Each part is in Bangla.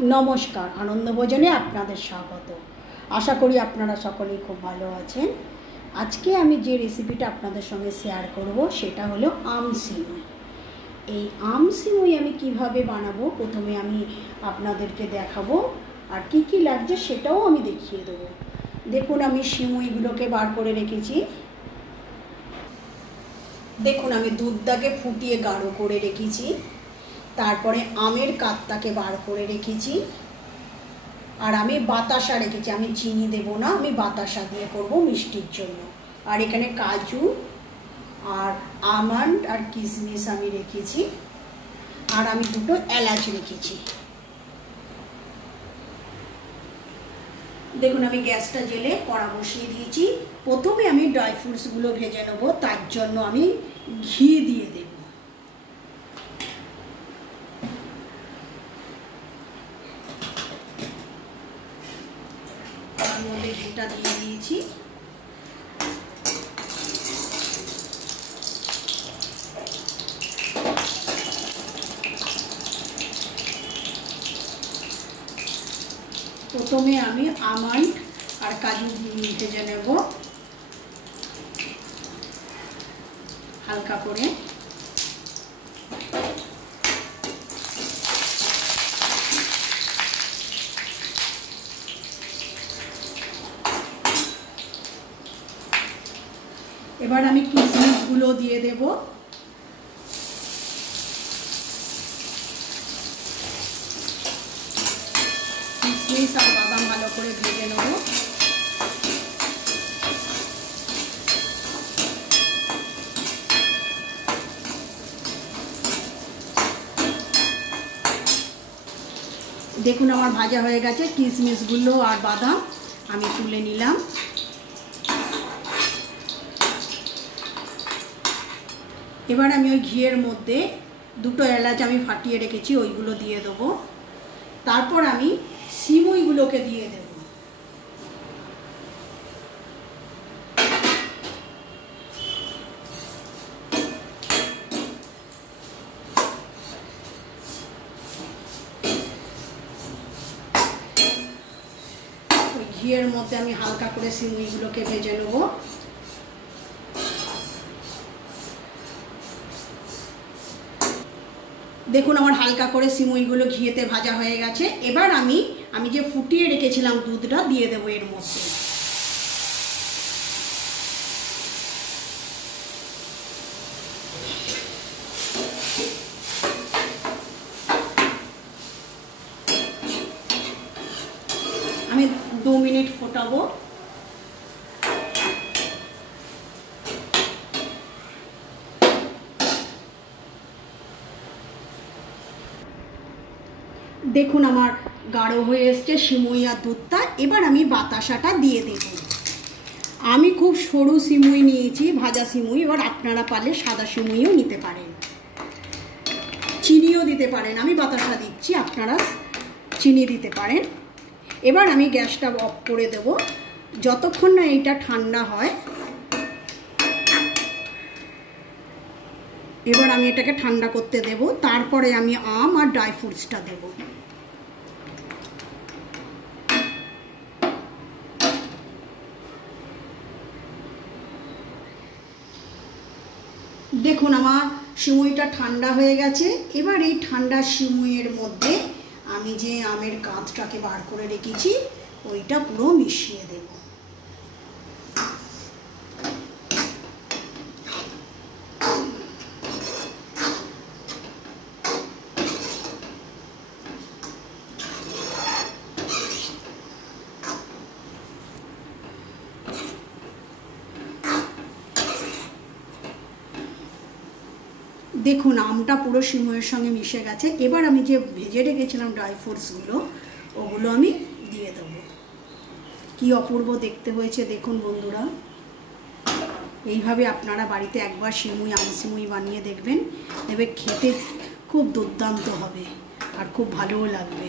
नमस्कार आनंद भोजने आपनादेर स्वागत। आशा करी आपनारा सकलेई खूब भालो आछेन। आज के आमी जे रेसिपिटा आपनादेर संगे शेयर करब सेटा हलो आम सिमुई। এই আম সিমুই আমি কিভাবে বানাবো প্রথমে আমি আপনাদেরকে দেখাবো আর কি কি লাগছে সেটাও আমি দেখিয়ে দেব। দেখুন আমি সিমুইগুলোকে বার করে রেখেছি। দেখুন আমি দুধটাকে ফুটিয়ে গাঢ় করে রেখেছি, তারপরে আমের কাতটাকে বার করে রেখেছি, আর আমি বাতাসা রেখেছি। আমি চিনি দেব না, আমি বাতাসা দিয়ে করব মিষ্টির জন্য। আর এখানে কাজু আর আমন্ড আর কিশমিশ আমি রেখেছি, আর আমি দুটো এলাচ রেখেছি। দেখুন আমি গ্যাসটা জ্বেলে কড়া বসিয়ে দিয়েছি। প্রথমে আমি ড্রাই ফ্রুটসগুলো ভেজে নেব, তার জন্য আমি ঘি দিয়ে দেব। তার মধ্যে ঘিটা দিয়ে দিয়েছি। প্রথমে আমি আমন্ড আর কাজু ভেজে নেব হালকা করে। এবার আমি কিশমিশগুলো দিয়ে দেব। কিশমিশ আর বাদাম ভালো করে ভেজে নেব। দেখুন আমার ভাজা হয়ে গেছে কিশমিশগুলো আর বাদাম, আমি তুলে নিলাম। এবার আমি ওই ঘিয়ের মধ্যে দুটো এলাচ আমি ফাটিয়ে রেখেছি ওইগুলো দিয়ে দেবো। তারপর আমি সিমুইগুলোকে দিয়ে দেব। ওই ঘিয়ের মধ্যে আমি হালকা করে সিমুইগুলোকে ভেজে নেব। দেখুন আমার হালকা করে সিমুইগুলো ঘিয়েতে ভাজা হয়ে গেছে। এবার আমি যে ফুটিয়ে রেখেছিলাম দুধটা দিয়ে দেবো এর মধ্যে। আমি 2 মিনিট ফোটাবো। দেখুন আমার গাঢ় হয়ে এসছে সিমুই আর দুধটা। এবার আমি বাতাসাটা দিয়ে দেব। আমি খুব সরু সিমুই নিয়েছি, ভাজা সিমুই। এবার আপনারা পারলে সাদা সিমুইও নিতে পারেন, চিনিও দিতে পারেন। আমি বাতাসা দিচ্ছি, আপনারা চিনি দিতে পারেন। এবার আমি গ্যাসটা অফ করে দেব যতক্ষণ না এইটা ঠান্ডা হয়। এবার আমি এটাকে ঠান্ডা করতে দেব, তারপরে আমি আম আর ড্রাই ফ্রুটসটা দেব। দেখুন আমার সিমুইটা ঠান্ডা হয়ে গেছে। এবার এই ঠান্ডা সিমুইয়ের মধ্যে আমি যে আমের কাঁচটাকে বার করে রেখেছি ওইটা পুরো মিশিয়ে দেব। দেখুন আমটা পুরো সিমুইয়ের সঙ্গে মিশে গেছে। এবার আমি যে ভেজে রেখেছিলাম ড্রাই ফ্রুটসগুলো ওগুলো আমি দিয়ে দেব। কি অপূর্ব দেখতে হয়েছে দেখুন বন্ধুরা। এইভাবে আপনারা বাড়িতে একবার আম সিমুই বানিয়ে দেখবেন, তবে খেতে খুব দুর্দান্ত হবে আর খুব ভালোও লাগবে।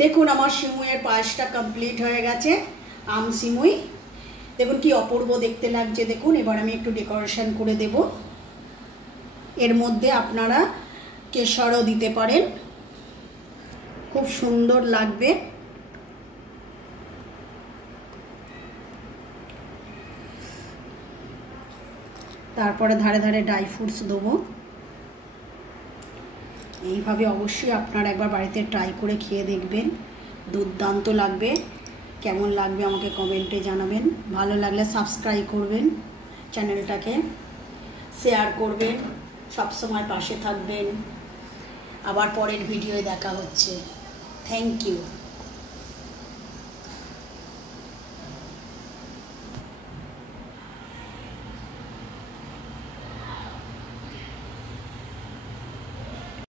দেখুন আমার সিমুইয়ের পায়েসটা কমপ্লিট হয়ে গেছে, আম সিমুই। দেখুন কি অপূর্ব দেখতে লাগছে দেখুন। এবার আমি একটু ডেকোরেশন করে দেব। এর মধ্যে আপনারা কেশরও দিতে পারেন, খুব সুন্দর লাগবে। তারপরে ধারে ধারে ড্রাই ফ্রুটস দেবো। এইভাবে অবশ্যই আপনারা একবার বাড়িতে ট্রাই করে খেয়ে দেখবেন, দুর্দান্ত লাগবে। কেমন লাগবে আমাকে কমেন্টে জানাবেন। ভালো লাগলে সাবস্ক্রাইব করবেন, চ্যানেলটাকে শেয়ার করবেন, সবসময় পাশে থাকবেন। আবার পরের ভিডিওয়ে দেখা হচ্ছে। Thank you.